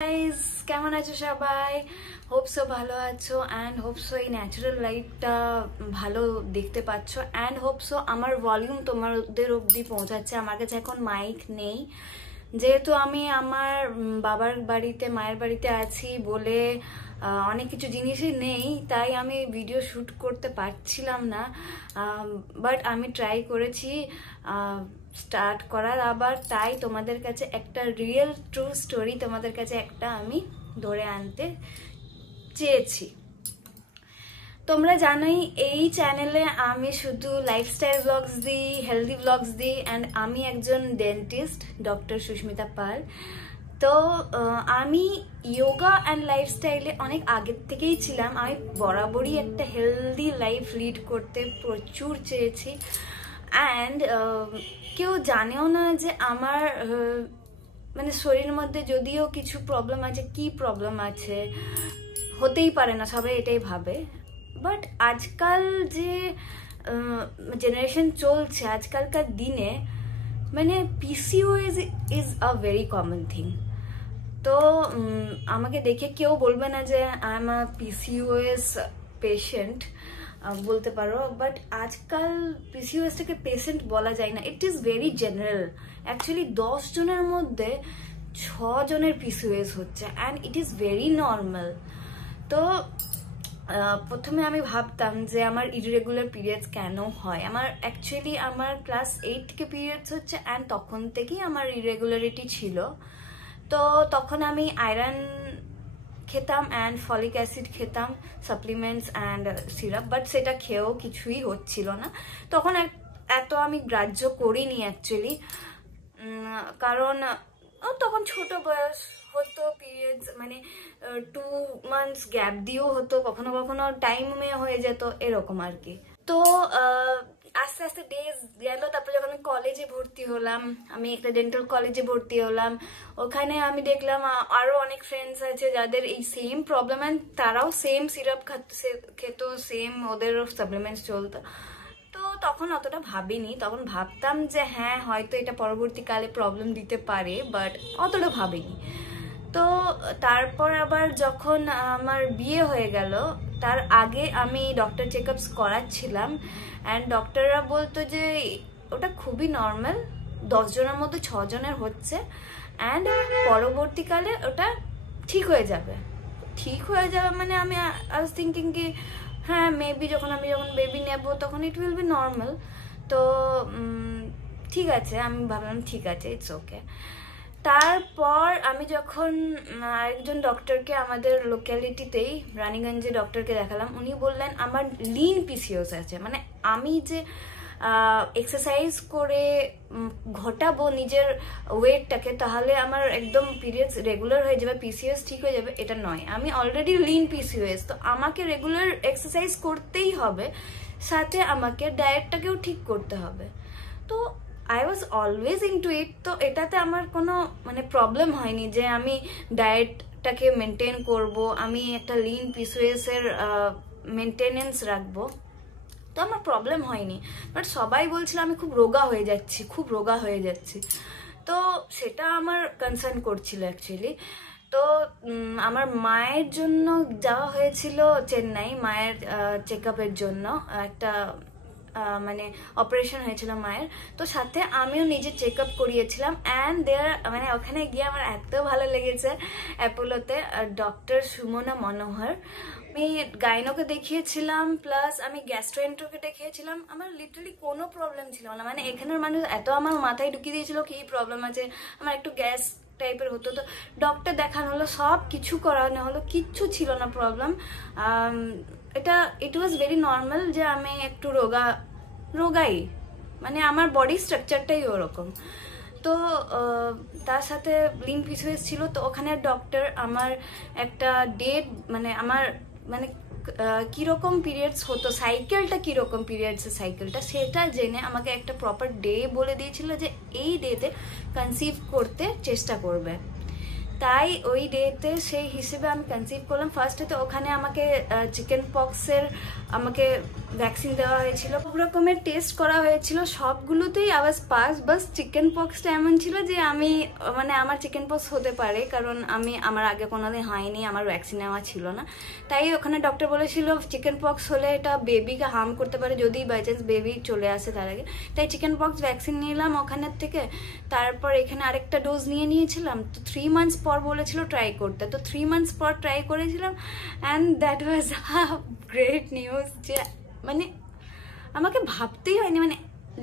Guys, কেমন আছো সবাই? হোপসো ভালো আছো অ্যান্ড হোপসো এই ন্যাচারাল লাইটটা ভালো দেখতে পাচ্ছ অ্যান্ড হোপসো আমার ভলিউম তোমাদের অবধি পৌঁছাচ্ছে। আমার কাছে এখন মাইক নেই, যেহেতু আমি আমার বাবার বাড়িতে মায়ের বাড়িতে আছি বলে অনেক কিছু জিনিসই নেই, তাই আমি ভিডিও শ্যুট করতে পারছিলাম না। বাট আমি ট্রাই করেছি স্টার্ট করার আবার, তাই তোমাদের কাছে একটা রিয়েল ট্রু স্টোরি তোমাদের কাছে একটা আমি ধরে আনতে চেয়েছি। তোমরা জানোই এই চ্যানেলে আমি শুধু লাইফস্টাইল ব্লগস দিই, হেলদি ব্লগস দিই অ্যান্ড আমি একজন ডেন্টিস্ট, ডক্টর সুস্মিতা পাল। তো আমি যোগা অ্যান্ড লাইফস্টাইলে অনেক আগের থেকেই ছিলাম। আমি বরাবরই একটা হেলদি লাইফ লিড করতে প্রচুর চেয়েছি অ্যান্ড কেউ জানেও না যে আমার মানে শরীরের মধ্যে যদিও কিছু প্রবলেম আছে, কি প্রবলেম আছে হতেই পারে না, সবাই এটাই ভাবে। বাট আজকাল যে জেনারেশন চলছে, আজকালকার দিনে মানে PCOS is a very common thing. তো আমাকে দেখে কেউ বলবে না যে I am a PCOS patient বলতে পারো, বাট আজকাল পিসিওএসটাকে পেশেন্ট বলা যায় না, it is very general. Actually 10 জনের মধ্যে 6 জনের পিসিওএস হচ্ছে and it is very normal. তো প্রথমে আমি ভাবতাম যে আমার ইরেগুলার পিরিয়ডস কেন হয়। অ্যাকচুয়ালি আমার ক্লাস 8 থেকে পিরিয়ডস হচ্ছে অ্যান্ড তখন থেকেই আমার ইরেগুলারিটি ছিল। তো তখন আমি আয়রন খেতাম অ্যান্ড ফলিক অ্যাসিড খেতাম, সাপ্লিমেন্টস অ্যান্ড সিরাপ, বাট সেটা খেয়েও কিছুই হচ্ছিল না। তখন এত আমি গ্রাহ্য করিনি অ্যাকচুয়ালি, কারণ তখন ছোট বয়স হতো, পিরিয়ডস মানে 2 months গ্যাপ দিয়েও হতো, কখনো কখনো টাইমে হয়ে যেত, এরকম আর কি। তো আস্তে আস্তে ডেজ গেল, তারপরে যখন আমি কলেজে ভর্তি হলাম, আমি একটা ডেন্টাল কলেজে ভর্তি হলাম, ওখানে আমি দেখলাম আরো অনেক ফ্রেন্ডস আছে যাদের এই সেম প্রবলেম অ্যান্ড তারাও সেম সিরাপ খেত, সেম ওদেরও সাপ্লিমেন্টস চলতো। তো তখন অতটা ভাবিনি, তখন ভাবতাম যে হ্যাঁ হয়তো এটা পরবর্তীকালে প্রবলেম দিতে পারে, বাট অতটা ভাবিনি। তো তারপর আবার যখন আমার বিয়ে হয়ে গেল, তার আগে আমি ডক্টর চেকআপস করাচ্ছিলাম অ্যান্ড ডক্টররা বলতো যে ওটা খুবই নর্মাল, 10 জনের মধ্যে 6 জনের হচ্ছে অ্যান্ড পরবর্তীকালে ওটা ঠিক হয়ে যাবে। ঠিক হয়ে যাবে মানে আমি আই ওয়াজ থিঙ্কিং কি হ্যাঁ মেবি যখন বেবি নেব তখন ইট উইল বি নর্মাল। তো ঠিক আছে, আমি ভাবলাম ঠিক আছে, ইটস ওকে। তারপর আমি যখন একজন ডক্টরকে আমাদের লোক্যালিটিতেই রানীগঞ্জে ডক্টরকে দেখালাম, উনি বললেন আমার লিন পিসিওস আছে। মানে আমি যে এক্সারসাইজ করে ঘটাবো নিজের ওয়েটটাকে তাহলে আমার একদম পিরিয়ডস রেগুলার হয়ে যাবে, পিসিওএস ঠিক হয়ে যাবে, এটা নয়। আমি অলরেডি লিন পিসিওএস, তো আমাকে রেগুলার এক্সারসাইজ করতেই হবে, সাথে আমাকে ডায়েটটাকেও ঠিক করতে হবে। তো আই ওয়াজ অলওয়েজ ইনটু ইট। তো এটাতে আমার কোনো মানে প্রবলেম হয়নি যে আমি ডায়েটটাকে মেনটেন করব, আমি একটা লিন পিসিওএস এর মেনটেনেন্স রাখবো, তো আমার প্রবলেম হয়নি। বাট সবাই বলছিল আমি খুব রোগা হয়ে যাচ্ছি, তো সেটা আমার কনসার্ন করছিল অ্যাকচুয়ালি। তো আমার মায়ের জন্য যাওয়া হয়েছিল চেন্নাই, মায়ের চেকআপের জন্য, একটা মানে অপারেশন হয়েছিল মায়ের, তো সাথে আমিও নিজে চেকআপ করিয়েছিলাম অ্যান্ড মানে ওখানে গিয়ে আমার এত ভালো লেগেছে। অ্যাপোলোতে ডক্টর সুমনা মনোহর, আমি গাইনোকে দেখিয়েছিলাম প্লাস আমি গ্যাস্ট্রোএন্ট্রোকে দেখিয়েছিলাম। আমার লিটারালি কোনো প্রবলেম ছিল না, মানে এখানের মানুষ এত আমার মাথায় ঢুকিয়ে দিয়েছিল কি প্রবলেম আছে, আমার একটু গ্যাস টাইপের হতো, তো ডক্টর দেখানো হলো, সব কিছু করানো হলো, কিচ্ছু ছিল না problem. It was very normal যে আমি একটু রোগাই, মানে আমার বডি স্ট্রাকচারটাই ওরকম। তো তার সাথে লিন পিসিওএস ছিল। তো ওখানে ডক্টর আমার একটা ডেট মানে আমার মানে কিরকম পিরিয়ডস হতো, সাইকেলটা কিরকম, পিরিয়ডসের সাইকেলটা, সেটা জেনে আমাকে একটা প্রপার ডে বলে দিয়েছিল যে এই ডেতে কনসিভ করতে চেষ্টা করবে। তাই ওই ডেতে সেই হিসেবে আমি কনসিভ করলাম। ফার্স্টে তো ওখানে আমাকে চিকেন পক্সের আমাকে ভ্যাকসিন দেওয়া হয়েছিল, সব রকমের টেস্ট করা হয়েছিল, সবগুলোতেই আওয়াজ পাস। বাস চিকেন পক্সটা এমন ছিল যে আমি মানে আমার চিকেন পক্স হতে পারে, কারণ আমার আগে কোনোদিন হয়নি, আমার ভ্যাকসিন নেওয়া ছিল না। তাই ওখানে ডক্টর বলেছিল চিকেন পক্স হলে এটা বেবিকে হার্ম করতে পারে যদি বাই চান্স বেবি চলে আসে তার আগে। তাই চিকেন পক্স ভ্যাকসিন নিলাম ওখানের থেকে। তারপর এখানে আরেকটা ডোজ নিয়েছিলাম। তো 3 মান্থস পর বলেছিল ট্রাই করতে, তো 3 মান্থস পর ট্রাই করেছিলাম। And that was a great news, যে মানে আমাকে ভাবতেই হয়নি, মানে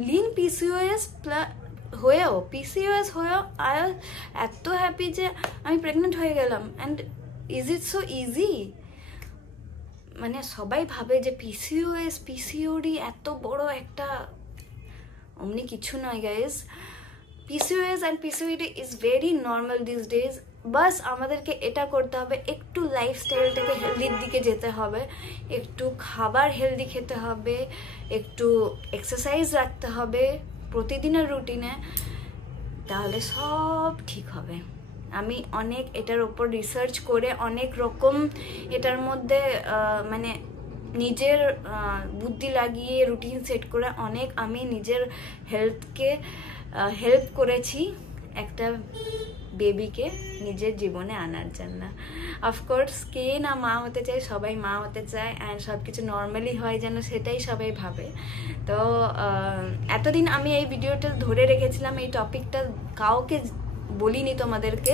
লিন পিসিওএস হয়েও আই এত হ্যাপি যে আমি প্রেগনেন্ট হয়ে গেলাম। And is it so easy? মানে সবাই ভাবে যে পিসিওএস পিসিওডি এত বড় একটা, অমনি কিছু নয় guys. PCOS and PCOD is very normal these days. বাস আমাদেরকে এটা করতে হবে, একটু লাইফস্টাইলটাকে হেলদির দিকে যেতে হবে, একটু খাবার হেলদি খেতে হবে, একটু এক্সারসাইজ রাখতে হবে প্রতিদিনের রুটিনে, তাহলে সব ঠিক হবে। আমি অনেক এটার ওপর রিসার্চ করে অনেক রকম এটার মধ্যে মানে নিজের বুদ্ধি লাগিয়ে রুটিন সেট করে অনেক আমি নিজের হেলথকে হেল্প করেছি একটা বেবিকে নিজের জীবনে আনার জন্য। অফকোর্স কে না মা হতে চায়, সবাই মা হতে চায়, অ্যান্ড সব কিছু নর্মালি হয় যেন সেটাই সবাই ভাবে। তো এতদিন আমি এই ভিডিওটা ধরে রেখেছিলাম, এই টপিকটা কাউকে বলিনি তোমাদেরকে,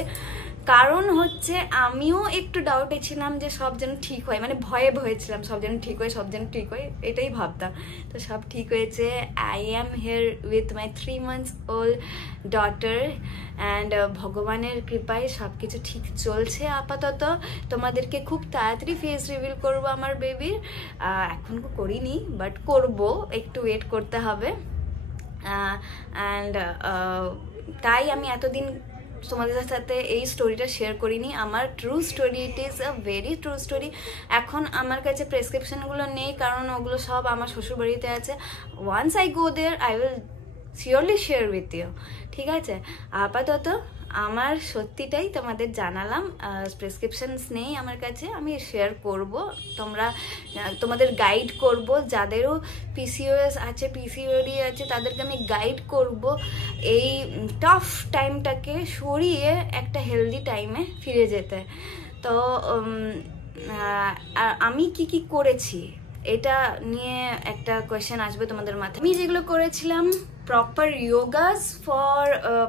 কারণ হচ্ছে আমিও একটু ডাউটে ছিলাম যে সব যেন ঠিক হয়, মানে ভয়ে ছিলাম সব যেন ঠিক হয়, এটাই ভাবতাম। তো সব ঠিক হয়েছে। I am here with my 3 months old daughter, and ভগবানের কৃপায় সব কিছু ঠিক চলছে আপাতত। তোমাদেরকে খুব তাড়াতাড়ি ফেস রিভিল করবো আমার বেবির, এখন করিনি বাট করবো, একটু ওয়েট করতে হবে। অ্যান্ড তাই আমি এতদিন তোমাদের সাথে এই স্টোরিটা শেয়ার করিনি, আমার true story, it is a very true story. এখন আমার কাছে প্রেসক্রিপশনগুলো নেই, কারণ ওগুলো সব আমার শ্বশুরবাড়িতে আছে। Once I go there I will surely share with you, ঠিক আছে? আপাতত আমার সত্যিটাই তোমাদের জানালাম, প্রেসক্রিপশনস নেই আমার কাছে, আমি শেয়ার করব, তোমাদের গাইড করব, যাদেরও PCOS আছে PCOD আছে তাদেরকে আমি গাইড করব এই টাফ টাইমটাকে সরিয়ে একটা হেলদি টাইমে ফিরে যেতে। তো আমি কি করেছি এটা নিয়ে একটা কোয়েশ্চেন আসবে তোমাদের মাথায়। আমি যেগুলো করেছিলাম, প্রপার ইয়োগাস ফর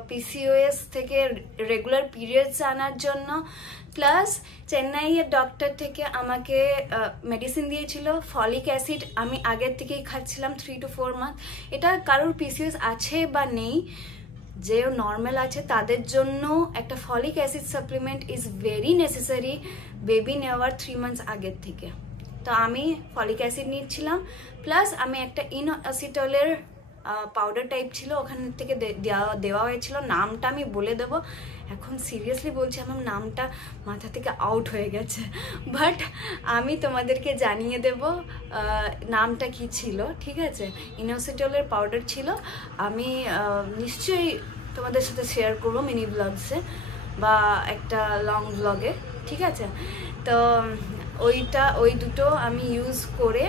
PCOS থেকে রেগুলার পিরিয়ডস আনার জন্য, প্লাস চেন্নাইয়ের ডক্টর থেকে আমাকে মেডিসিন দিয়েছিল ফলিক অ্যাসিড, আমি আগের থেকেই খাচ্ছিলাম 3 to 4 months। এটা কারোর PCOS আছে বা নেই, যে নর্মাল আছে তাদের জন্য একটা folic acid supplement is very necessary baby নেওয়ার 3 months আগের থেকে। তো আমি ফলিক অ্যাসিড নিচ্ছিলাম, প্লাস আমি একটা ইনোঅ্যাসিটলের পাউডার টাইপ ছিল ওখান থেকে দেওয়া হয়েছিল, নামটা আমি বলে দেবো। এখন সিরিয়াসলি বলছি, আমার নামটা মাথা থেকে আউট হয়ে গেছে, বাট আমি তোমাদেরকে জানিয়ে দেব নামটা কি ছিল, ঠিক আছে? ইনোঅ্যাসিটলের পাউডার ছিল, আমি নিশ্চয়ই তোমাদের সাথে শেয়ার করবো মিনি ব্লগসে বা একটা লং ব্লগে, ঠিক আছে? তো ওই দুটো আমি ইউজ করে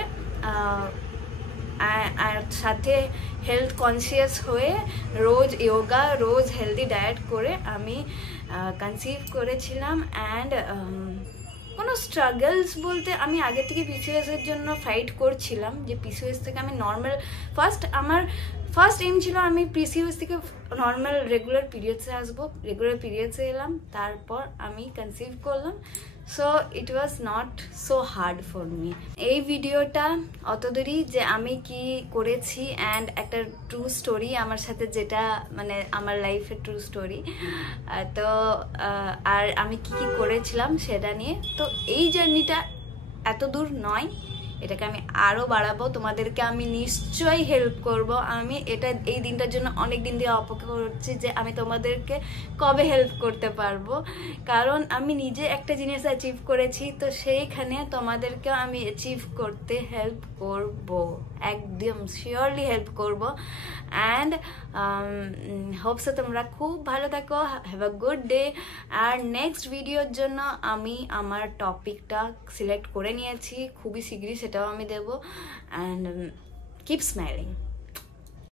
আর সাথে হেলথ কনসিয়াস হয়ে রোজ ইয়োগা, রোজ হেলদি ডায়েট করে আমি কনসিভ করেছিলাম। অ্যান্ড কোনো স্ট্রাগলস বলতে, আমি আগে থেকে PCOS এর জন্য ফাইট করছিলাম, যে PCOS থেকে আমি নর্মাল, আমার ফার্স্ট এম ছিল আমি PCOS থেকে নর্মাল রেগুলার পিরিয়ডসে আসবো, রেগুলার পিরিয়ডসে এলাম, তারপর আমি কনসিভ করলাম। So it was not so hard for me. এই ভিডিওটা অতদূরই যে আমি কি করেছি, অ্যান্ড একটা ট্রু স্টোরি আমার সাথে, যেটা মানে আমার লাইফের ট্রু স্টোরি। তো আর আমি কি করেছিলাম সেটা নিয়ে। তো এই জার্নিটা এত দূর নয়, এটাকে আমি আরও বাড়াবো, তোমাদেরকে আমি নিশ্চয়ই হেল্প করব। আমি এই দিনটার জন্য অনেক দিন দিয়ে অপেক্ষা করছি যে আমি তোমাদেরকে কবে হেল্প করতে পারবো, কারণ আমি নিজে একটা জিনিস অ্যাচিভ করেছি, তো সেইখানে তোমাদেরকে আমি অ্যাচিভ করতে হেল্প করব, একদম শিওরলি হেল্প করব। অ্যান্ড হোপসো তোমরা খুব ভালো থাকো, হ্যাভ আ গুড ডে। আর নেক্সট ভিডিওর জন্য আমি আমার টপিকটা সিলেক্ট করে নিয়েছি, খুবই শীঘ্রই সেটাও আমি দেবো। And keep smiling.